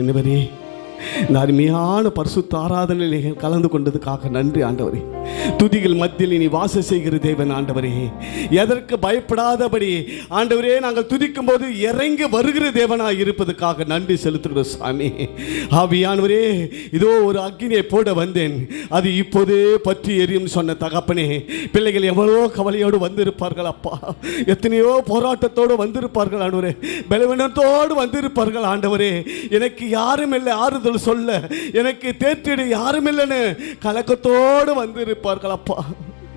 என்னவரே, இந்த அருமையான பரிசுத்த ஆராதனையில் கலந்து கொண்டதுக்காக நன்றி ஆண்டவரே. துதிகள் மத்தியில் நீ வாசம் செய்கிற தேவன் ஆண்டவரே. எதற்கு பயப்படாதபடி ஆண்டவரே நாங்கள் துதிக்கும் போது இறங்கி வருகிற தேவனாக இருப்பதற்காக நன்றி செலுத்துகிறோம் சாமி. ஆவியானவரே, இதோ ஒரு அக்கினியை போட வந்தேன், அது இப்போதே பற்றி எரியும் சொன்ன தகப்பனே. பிள்ளைகள் எவ்வளோ கவலையோடு வந்திருப்பார்கள் அப்பா, எத்தனையோ போராட்டத்தோடு வந்திருப்பார்கள் ஆண்டவரே, பலவீனத்தோடு வந்திருப்பார்கள் ஆண்டவரே. எனக்கு யாரும் இல்லை ஆறுதல் சொல்ல, எனக்கு தேற்றிட யாரும் இல்லைன்னு கலக்கத்தோடு வந்திருப்பார்கள் அப்பா.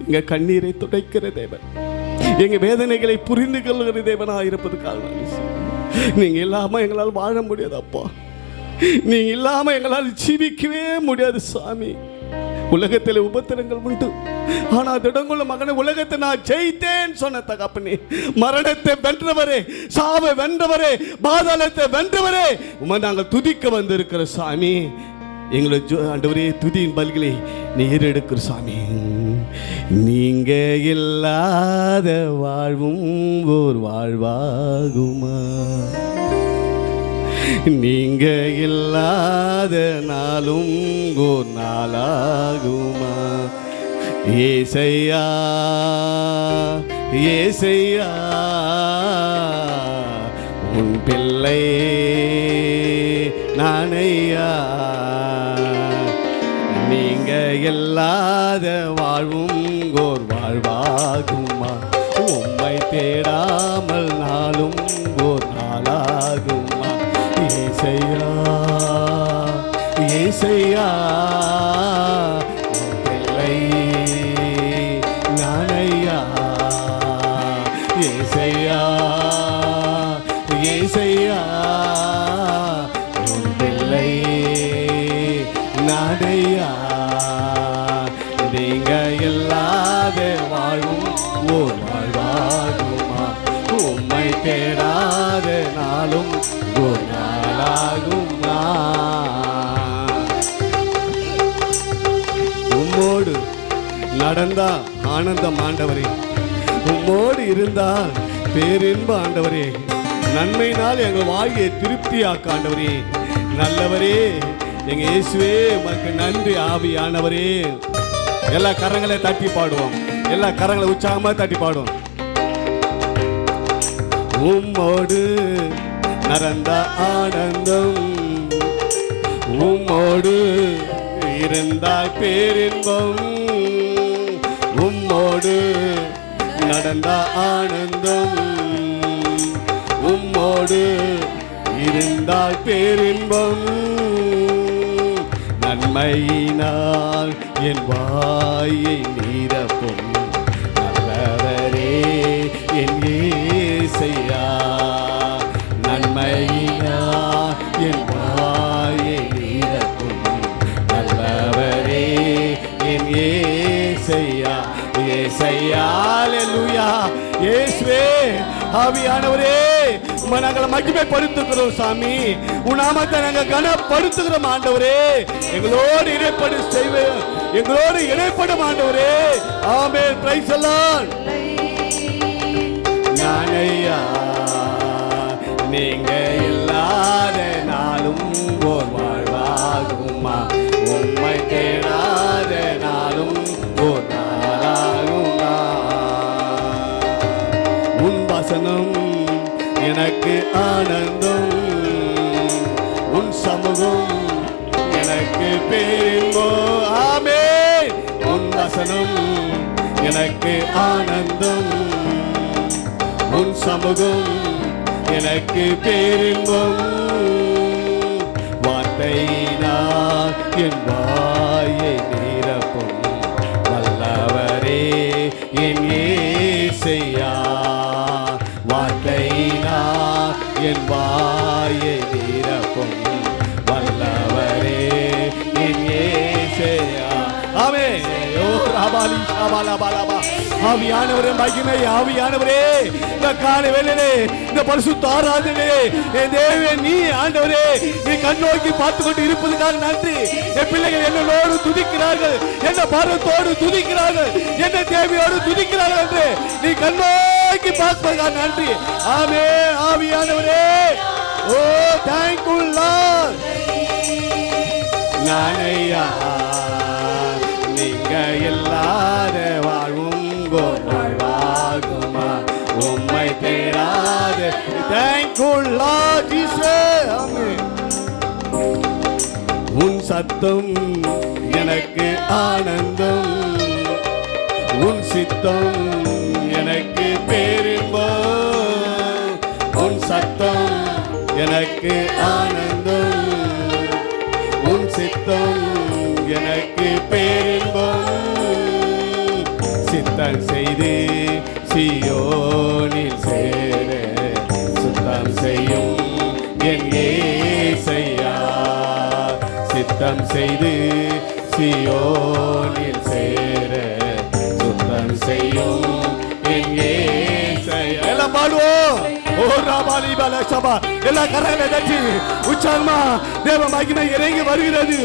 எங்க கண்ணீரை துடைக்கிற தேவன், எங்க வேதனைகளை புரிந்து கொள்கிற தேவனாக இருப்பதுக்காக நீங்க இல்லாம எங்களால் வாழ முடியாது அப்பா. நீங்க இல்லாம எங்களால் ஜீவிக்கவே முடியாது சாமி. உலகத்தில் உபத்திரங்கள் உண்டு, ஆனா திடங்குள்ள மகனை உலகத்தை நான் ஜெயித்தேன் சொன்ன தகப்பனே. மரணத்தை வென்றவரே, சாவை வென்றவரே, பாதாளத்தை வென்றவரே, உமை நாங்கள் துதிக்க வந்திருக்கிற சாமி. எங்களை ஆண்டவரே துதியின் பல்களை நீர் எடுக்கிற சாமி. நீங்க இல்லாத வாழ்வும் ஓர் வாழ்வாகுமா, நீங்க இல்லாத நாளும் ஓர் நாளாகுமா. ஏசையா ஏசையா உன் பிள்ளை நானையா. நீங்க இல்லாத வாழ்வும் ஓர் வாழ்வாகுமா, உம்மை தேடாமல் நாளும் ஓர் நாளாகுமா. ஏசையா ஏசையா பிள்ளை நானையா. ஏசையா ஏசையா பிள்ளை நானையா. நீங்க இல்லாத வாழும் ஓர் வாழ்வாகுமா, உம்மை தேடாத நாளும் ஓர் நாளாகுமா. உம்மோடு நடந்தா ஆனந்தம் ஆண்டவரே, உம்மோடு இருந்தால் பேரின்ப ஆண்டவரே. நன்மையினால் எங்கள் வாழ்க்கையை திருப்தியாக்க ஆண்டவரே. நல்லவரே, எங்க இயேசுவே உமக்கு நன்றி ஆவியானவரே. எல்லா கரங்களை தட்டி பாடுவோம், எல்லா கரங்களை உற்சாகமா தட்டி பாடுவோம். உம்மோடு நடந்த ஆனந்தம், உம்மோடு இருந்தால் பேரின்பம். உம்மோடு நடந்த ஆனந்தம், உம்மோடு இருந்தால் பேரின்பம். நன்மையினால் என் வாயை நீரப்பும் நல்லவரே என் ஏசையா. நன்மையினால் என் வாயை நீரப்பும் நல்லவரே என் ஏசையா. ஏசையா அல்லேலூயா. இயேசுவே ஆவியானவரே, நாங்கள் மகிமைப்படுத்துகிறோம் சாமி. உன் நாமத்தை நாங்கள் கனப்படுத்துகிறோம் ஆண்டவரே. எங்களோடு இணைப்படு செய்வேன், எங்களோடு இணைப்படும் ஆண்டவரே. ஆமென். Price the Lord. நானையா நீங்க இல்லாத நாளும் ஓர் வாழ்வாகுமா, உம்மை தேடாத நாளும் ஓர் நாளாகுமா. உன் வசனம் எனக்கு ஆனந்தம், உன் சமூகம் எனக்கு பேரின்பம். ஆமென். உன் வசனம் எனக்கு ஆனந்தம், உன் சமூகம் எனக்கு பேரின்பம். வார்த்தையினால் என் வாயை நிரப்பும் வல்லவரே என் ஏசையா. வார்த்தையினால் என் வாயை நிரப்பும் வல்லவரே என் ஏசையா. ஆமென். ஓ ராபாலி ஷாபாலாபாலாபா. ஆவியானவரே மகிமை, ஆவியானவரே இந்த காலை வேளையிலே, இந்த பரிசுத்த ஆராதனையிலே என் தேவனே நீ ஆண்டவரே, நீ கண்ணோக்கி பார்த்து கொண்டு இருப்பதற்காக நன்றி. என் பிள்ளைகள் என்னோடு துதிக்கிறார்கள், என்ன பாரத்தோடு துதிக்கிறார்கள், என்ன தேவையோடு துதிக்கிறார்கள் என்று நீ கண்ணோக்கி பார்ப்பதற்காக நன்றி. ஆமென். ஆவியானவரே ஓ தேங்க்யூ லார்ட். நானையா நீங்க இல்லாத வாழ்வும் வாழ்வாகுமா உம்மை தேடாத. Thank you Lord Jesus. ஆமென். உன் சத்தம் எனக்கு ஆனந்தம், உன் சித்தம் எனக்கு பேரின்பம். உன் சத்தம் எனக்கு ஆனந்தம், உன் சித்தம் எனக்கு பேரின்பம். சித்தம் செய்து சீயோனில் சேர சுத்தம் செய்யும் என் இயேசையா. சித்தம் செய்து சீயோனில் சேர சுத்தம் செய்யும் என் இயேசையா. எல்லாம் பாடுவோம். ஓ ராபாலி பால சபா எல்லா கரங்களை தட்டி உச்சாரமா தேவ மகிமை இறங்கி வருகிறது.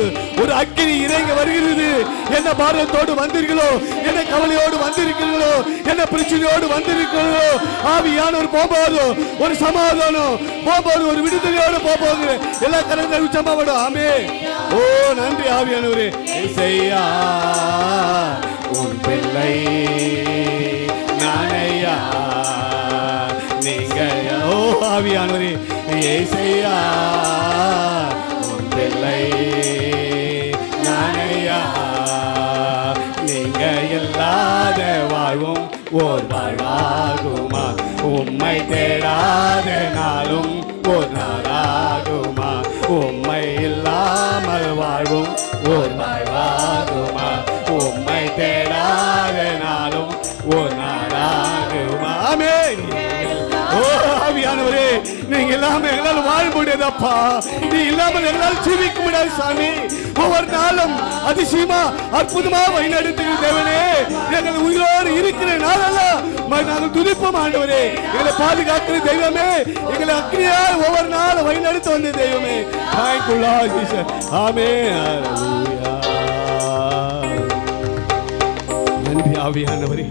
ஒரு அக்கினி இறங்கி வருகிறது. என்ன பாரத்தோடு வந்தீர்களோ, என்ன கவலையோடு வந்திருக்கிறீர்களோ, என்ன பிரச்சனையோடு வந்திருக்கிறீர்களோ, ஆவியானவர் போகும்போது ஒரு சமாதானம் போகும்போது ஒரு விடுதலையோடு போகும்போது எல்லா கரங்களை உச்சமா விடும். ஆமே. ஓ நன்றி ஆவியானவரே. இசையா உன் பிள்ளை நானையா நீங்க. ஓ ஆவியானவரே இசையா உன் பிள்ளை நானையா. நீங்க இல்லாத வாழ்வும் ஓர் வாழ்வாகுமா உம்மை தேடாத நாளும் ஓர் நாளாகுமா. உம்மை இல்லாமல் வாழ்வும் ஓர் வாழ்வாகுமா உம்மை தேடாத நாளும் ஓர் நாளாகுமா. ஆமென். ஓ ஆவியானவரே நீங்க இல்லாம எங்களால் வாழ முடியாதப்பா. நீ இல்லாமல் எங்களால் ஜீவிக்க முடியாது சாமி. ஒவ்வொரு நாளும் அதிசயமா அற்புதமா வழிநடத்துகிற தேவனே, எங்கள் உயிரோடு இருக்கிற நாளெல்லாம் நாங்கள் துதிப்போம் ஆண்டவரே. எங்களை பாதுகாக்கிற தெய்வமே, எங்களை அக்னியா ஒவ்வொரு நாளும் வழிநடத்த வந்த தெய்வமே. Thank you Lord Jesus. ஆமென். நன்றி ஆவியானவரே,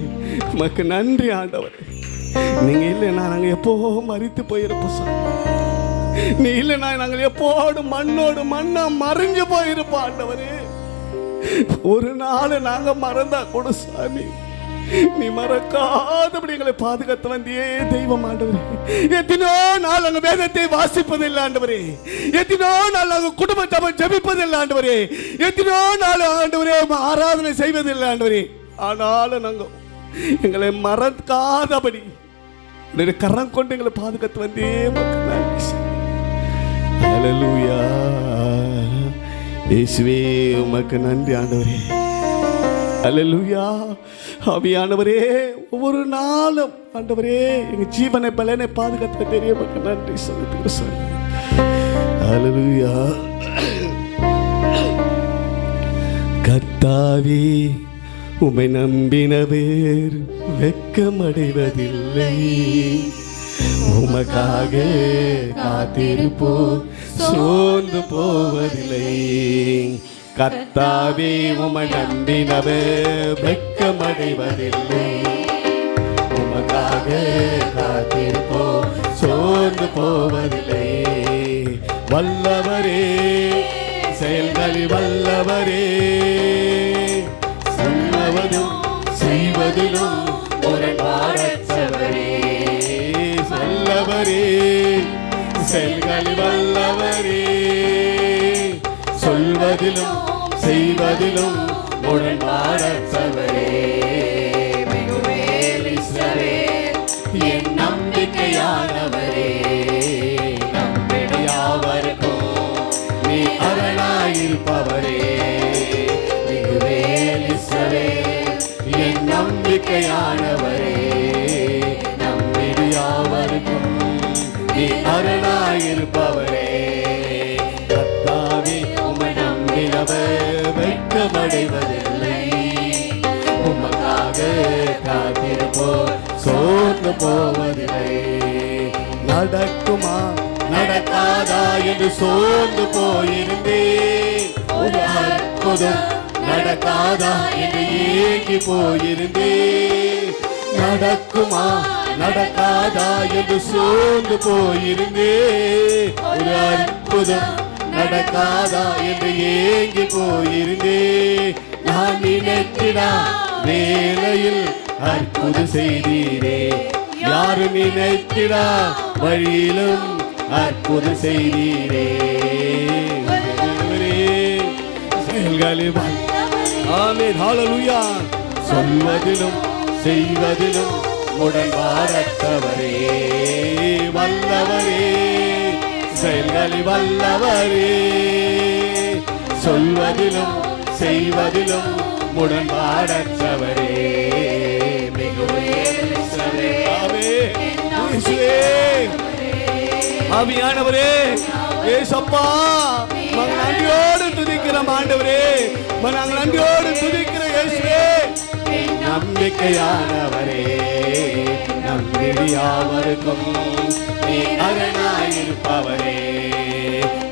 உமக்கு நன்றி ஆண்டவரே. நீங்க இல்லைன்னா நாங்கள் எப்போ மறித்து போயிருப்போம் சாமி. நீ இல்லைன்னா நாங்கள் எப்போடு மண்ணோடு மண்ணா மறைஞ்சு போயிருப்போம் ஆண்டவரே. ஒரு நாள் நாங்க மறந்தா கூட சாமி நீ மறக்காதபடி எங்களை பாதுகாத்து வந்தியே தெய்வம் ஆண்டவரே. எத்தனோ நாள் நாங்கள் வேதத்தை வாசிப்பதில்லை ஆண்டவரே. எத்தனோ நாள் நாங்கள் குடும்பத்தை ஜெபிப்பதில்லை ஆண்டவரே. எத்தனோ நாள் ஆண்டவரே ஆராதனை செய்வதில்லை ஆண்டவரே. ஆனாலும் நாங்கள் எங்களை மறக்காதபடி கரம் கொண்டு எங்களை பாதுகாத்து வந்தே மக்கள் நன்றி. ஹல்லேலூயா. இயேசுவே உமக்கு நன்றி ஆண்டவரே. ஹல்லேலூயா. ஆவியானவரே ஒவ்வொரு நாளும் ஆண்டவரே எங்க ஜீவனை பலனை பாதுகாத்து தெரிய மக்கள் நன்றி சொல்லுங்க. ஹல்லேலூயா. கர்த்தாவே உம்மை நம்பினவர் வெட்கமடைவதில்லை. உமக்காக காத்திருப்போம் சோர்ந்து போவதில்லை. கர்த்தாவே உம்மை நம்பினவர் வெட்கமடைவதில்லை. உமக்காக காத்திருப்போம் சோர்ந்து போவதில்லை. வல்லவரே செயல்களில் வல்லவரே, செய்வதிலும் முரண்பாடற்றவரே. வல்லவரே செயல்கள் வல்லவரே, சொல்வதிலும் செய்வதிலும் முரண்பாடற்றவரே. என் நம்பிக்கையானவரே, நம்பிக்கையாவருக்கும் நீ அரணாயிருப்பவரே. நம்பிக்கையானவரே, நம்பியாவருக்கும் நீ அரணாயிருப்பவரே. கர்த்தாவே உம்மை நம்பினவர் வெட்கமடைவதில்லை. உமக்காக காத்திருப்போர் சோர்ந்து போவதில்லை. நடக்குமா நடக்காதா என்று சோர்ந்து போயிருந்தேன். ஒரு அற்புதம் நடக்காதா என்று ஏங்கி போயிருந்தேன். நடக்குமா நடக்காதா என்று சோர்ந்து போயிருந்தே, ஒரு அற்புதம் நடக்காதா என்று ஏங்கி போயிருந்தே, நான் நினைத்திடா வேளையில் அற்புதம் செய்தீரே, யாரும் நினைத்திடா வழியிலும் அற்புதம் செய்தீரே. செயல்களில் ஆமென் ஹல்லேலூயா. சொல்வதிலும் செய்வதிலும் உடன்பாடற்றவரே, வல்லவரே, செயல்களில் வல்லவரே, சொல்வதிலும் செய்வதிலும் உடன்பாடற்றவரே, ஆவியானவரே, ஏசப்பா நாங்கள் நன்றியோடு துதிக்கிறோம் ஆண்டவரே, நாங்கள் நன்றியோடு துதிக்கிற இயேசுவே, நம்பிக்கையானவரே, நம்பியாவருக்கும் நீ அரணாயிருப்பவரே,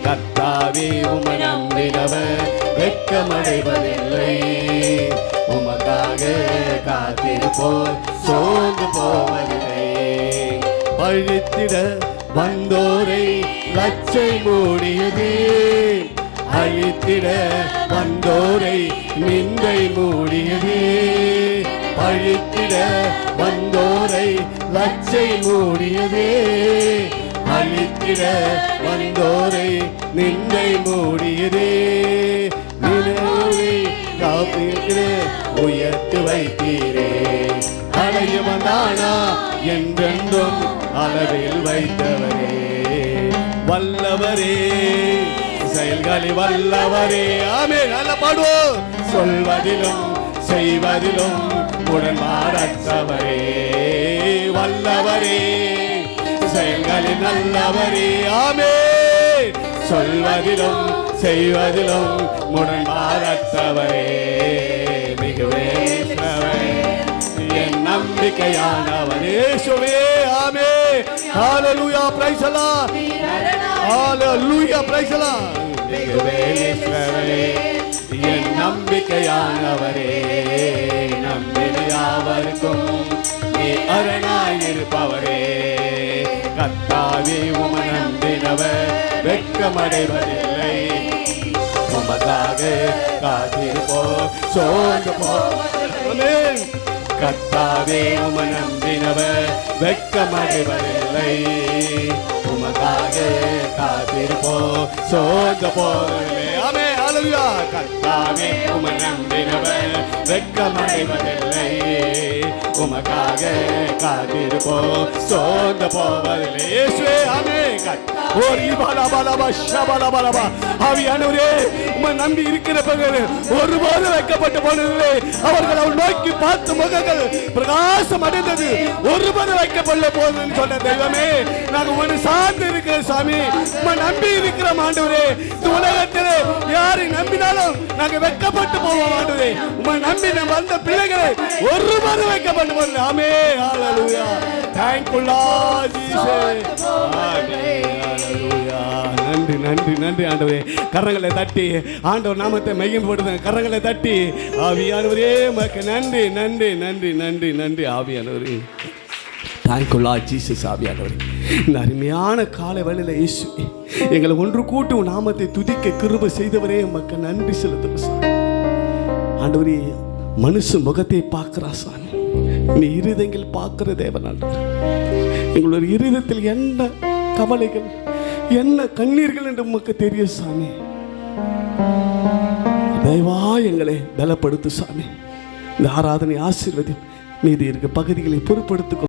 கர்த்தாவே உம்மை நம்பினவர் வெட்கமடைவதில்லை, உமக்காக காத்திருப்போர் சோர்ந்து போவதில்லை, அழித்திட வந்தோரை லட்சை மூடியதே, அழித்திட வந்தோரை நிந்தை மூடியதே, அழித்திட வந்தோரை லட்சை மூடியதே, அழித்திட வந்தோரை நிந்தை மூடியதே, நினைவை காப்பீரே உயர்த்து வைத்தீரே, அலைய வந்தானா என்றென்றும் அளவில் வைத்தவரே, வல்லவரே, செயல்களில் வல்லவரே, ஆமென் நல்ல பாடுவோம், சொல்வதிலும் செய்வதிலும் உடன்பாடற்றவரே, வல்லவரே, செயல்களில் நல்லவரே, ஆமென், சொல்வதிலும் செய்வதிலும் உடன்பாடற்றவரே, மிகவே என் நம்பிக்கையானவரே, இயேசுவே, amen hallelujah, praise the Lord, hallelujah, praise the Lord, மிகவே என் நம்பிக்கையானவரே, நம்பினயாவருக்கும் நீ அரணாயிருப்பவரே, கர்த்தாவே உம்மை நம்பினவர் வெட்கமடைவதில்லை, உமக்காக காத்திருப்போர் சோர்ந்து போவதில்லை, கர்த்தாவே உம்மை நம்பினவர் வெட்கமடைவதில்லை, உமக்காக காத்திருப்போர் சோர்ந்து போவதில்லை, ஆமென் ஹல்லேலூயா, கர்த்தாவே உம்மை நம்பினவர் வெட்கமடைவதில்லை, உமக்காக காத்திருப்போர் சோர்ந்து போவதில்லை, இயேசுவே, ஆமென். ஆவியானவரே, உம்மை நம்பி இருக்கிறவர்கள் ஒருபோது வைக்கப்பட்டு போனதில்லை, அவர்கள் அவள் நோக்கி பார்த்து முகங்கள் பிரகாசம் அடைந்தது, ஒருபோது வைக்கப்பட போதுன்னு சொன்ன தெய்வமே, நாங்கள் உன்னை சார்ந்து இருக்கிற சாமி, உம்மை நம்பி இருக்கிற ஆண்டவரே, இந்த உலகத்திலே யாரை நம்பினாலும் நாங்கள் வெட்கப்பட்டு போவோம் ஆண்டவரே, உம்மை நம்பி நம்ம வந்த பிள்ளைகளை ஒருபோது வைக்கப்பட்டு போனது, ஆமென் ஹல்லேலூயா, thank you Lord Jesus, ஆமென் ஹல்லேலூயா, நன்றி நன்றி நன்றி ஆண்டவரே, கரங்களை தட்டி ஆண்டவர் நாமத்தை மகிமைப்படுத்துங்க, கரங்களை தட்டி, ஆவியானவரே உமக்கு நன்றி நன்றி நன்றி நன்றி நன்றி ஆவியானவரே, தேங்க்யூ லார்ட் ஜீசஸ், ஆவியானவரே, இந்த அருமையான காலை வேளையில இயேசு எங்களை ஒன்று கூட்டி உன் நாமத்தை துதிக்க கிருபை செய்தவரே உமக்கு நன்றி செலுத்துகிறோம் சாமி. ஆண்டவரே, மனுஷ முகத்தை பார்க்கிறா சாமி, நீ இருதயங்கள் பார்க்கிற தேவன் ஆண்டவர், எங்களுடைய இருதயத்தில் என்ன கவலைகள் என்ன கண்ணீர்கள் என்று உமக்கு தெரியும் சாமி, தயவா எங்களை பலப்படுத்து சாமி, இந்த ஆராதனை ஆசீர்வதி மீதி இருக்க பகுதிகளை பொறுப்படுத்திக்